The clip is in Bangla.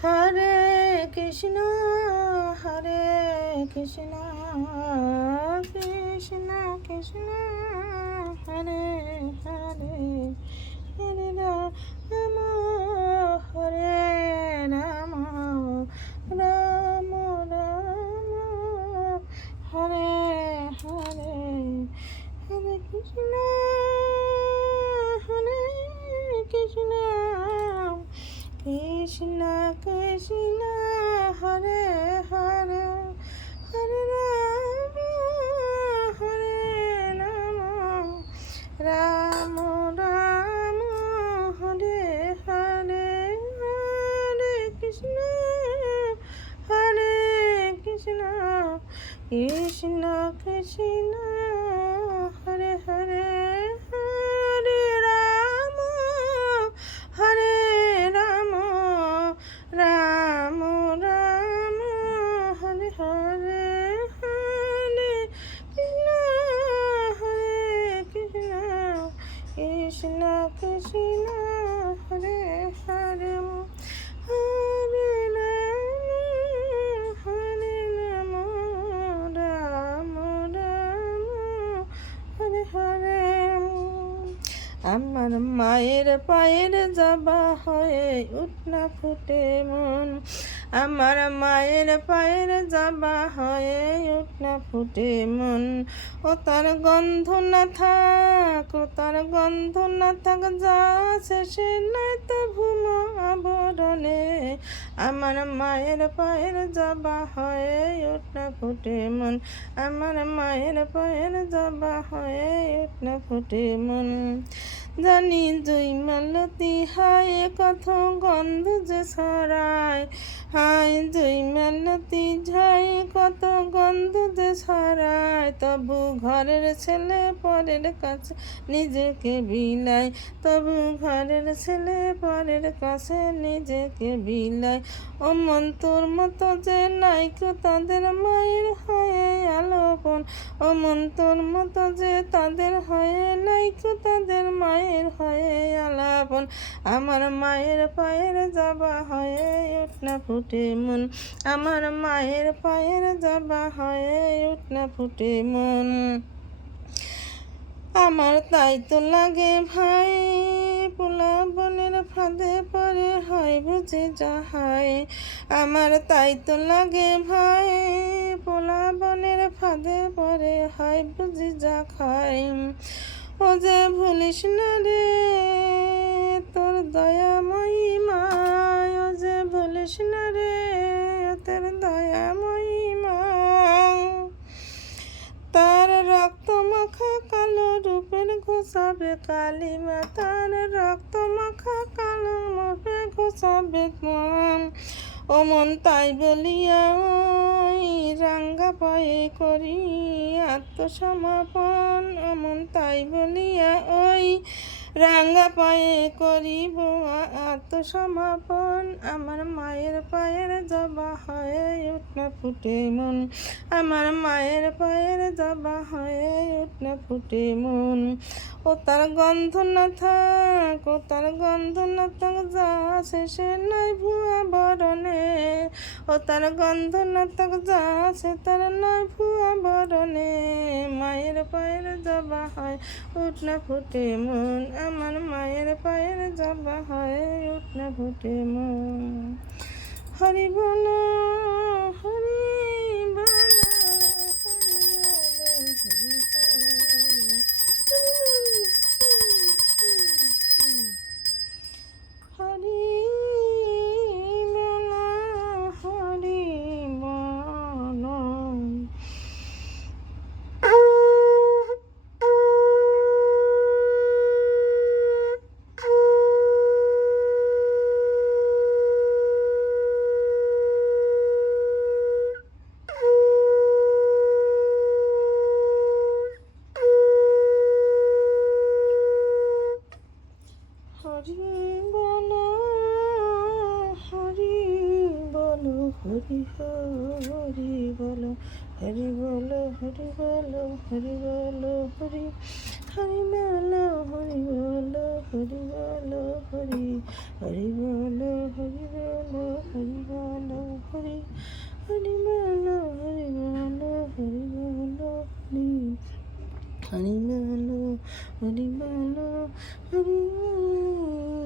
হরে কৃষ্ণ হরে কৃষ্ণ কৃষ্ণ কৃষ্ণ হরে হরে হরে রাম হরে রাম রাম রাম হরে হরে হরে কৃষ্ণ কৃষ্ণ কৃষ্ণ কৃষ্ণ হরে হরে হরে রাম রাম রাম হরে হরে হরে কৃষ্ণ কৃষ্ণ কৃষ্ণ কৃষ্ণ হরে হরে হরে রাম রাম রাম হরে হরে হরে কৃষ্ণ কৃষ্ণ কৃষ্ণ হরে হরে হরে রাম রাম রাম হরে হরে আমার মায়ের পায়ের জবা হয়ে উঠনা ফুটে মন আমার মায়ের পায়ের জবা হয়ে উঠনা ফুটে মন ও তার গন্ধ না থাক ও তার গন্ধ না থাক যা শেষে নাই তো ভূম আবরণে আমার মায়ের পায়ের জবা হয়ে উঠনা ফুটে মন আমার মায়ের পায়ের জবা হয়ে উঠনা ফুটে মন জানি জুই মালতী হায় কত গন্ধ যে ছড়ায় হায় জুই মালতী ঝাই কত গন্ধ যে ছড়ায় তবু ঘরের ছেলে পরের কাছে নিজেকে বিলায় তবু ঘরের ছেলে পরের কাছে নিজেকে বিলায় ও মন তোর মতো যে নাইকো তাদের মায়ের হয়ে আলোপন ও মন তোর মতো যে তাদের হয়ে নাইকো তাদের মায়ের হয়ে আলাপন আমার মায়ের পায়ের জবা হয়ে উঠনা ফুটে মন আমার মায়ের পায়ের জবা হয়ে উঠনা ফুটে মন আমার তাই তো লাগে ভাই পোলা বনের ফাঁদে পরে হয় বুঝে যাহাই আমার তাই তো লাগে ভাই পোলা বনের ফাঁদে পরে হয় বুঝে যা খাই ও যে ভুলিস না রে তোর দয়াময়ী মায় ও যে ভুলিস না রে তোর দয়াময়ী মা তার রক্ত মাখা কালো রূপের ঘোষাবে কালিমা তার রক্ত মাখা কালো রূপে ঘোষাবে মন ও মন তাই বলিয়া ওই রাঙ্গা পায়ে করি আত্মসমাপন ও মন তাই বলিয়া ওই রাঙ্গা পায়ে করিব আত্মসমাপন আমার মায়ের পায়ের জবা হয়ে উঠনা ফুটে মন আমার মায়ের পায়ের জবা হয়ে উঠনা ফুটে মন ও তার গন্ধ না থাক ও তার গন্ধ না থাক যা শেষে নাই ভুয়া বরণে ও তার গন্ধ না থাক যা সে তার নাই ভুয়া বরণে মায়ের পায়ের জবা হয় উঠনা ফুটে মন আমার মায়ের পায়ের জবা হয় উঠনা ফুটে মন হরি বল হরি বল হরি হরি হরি বলো হরি বলো হরি বলো হরি বলো হরি হরি বলো হরি বলো হরি বলো হরি হরি বলো হরি বলো হরি হরি হরি বলো হরি বলো হরি বলো হরি হরি বলো হরি বলো হরি বলো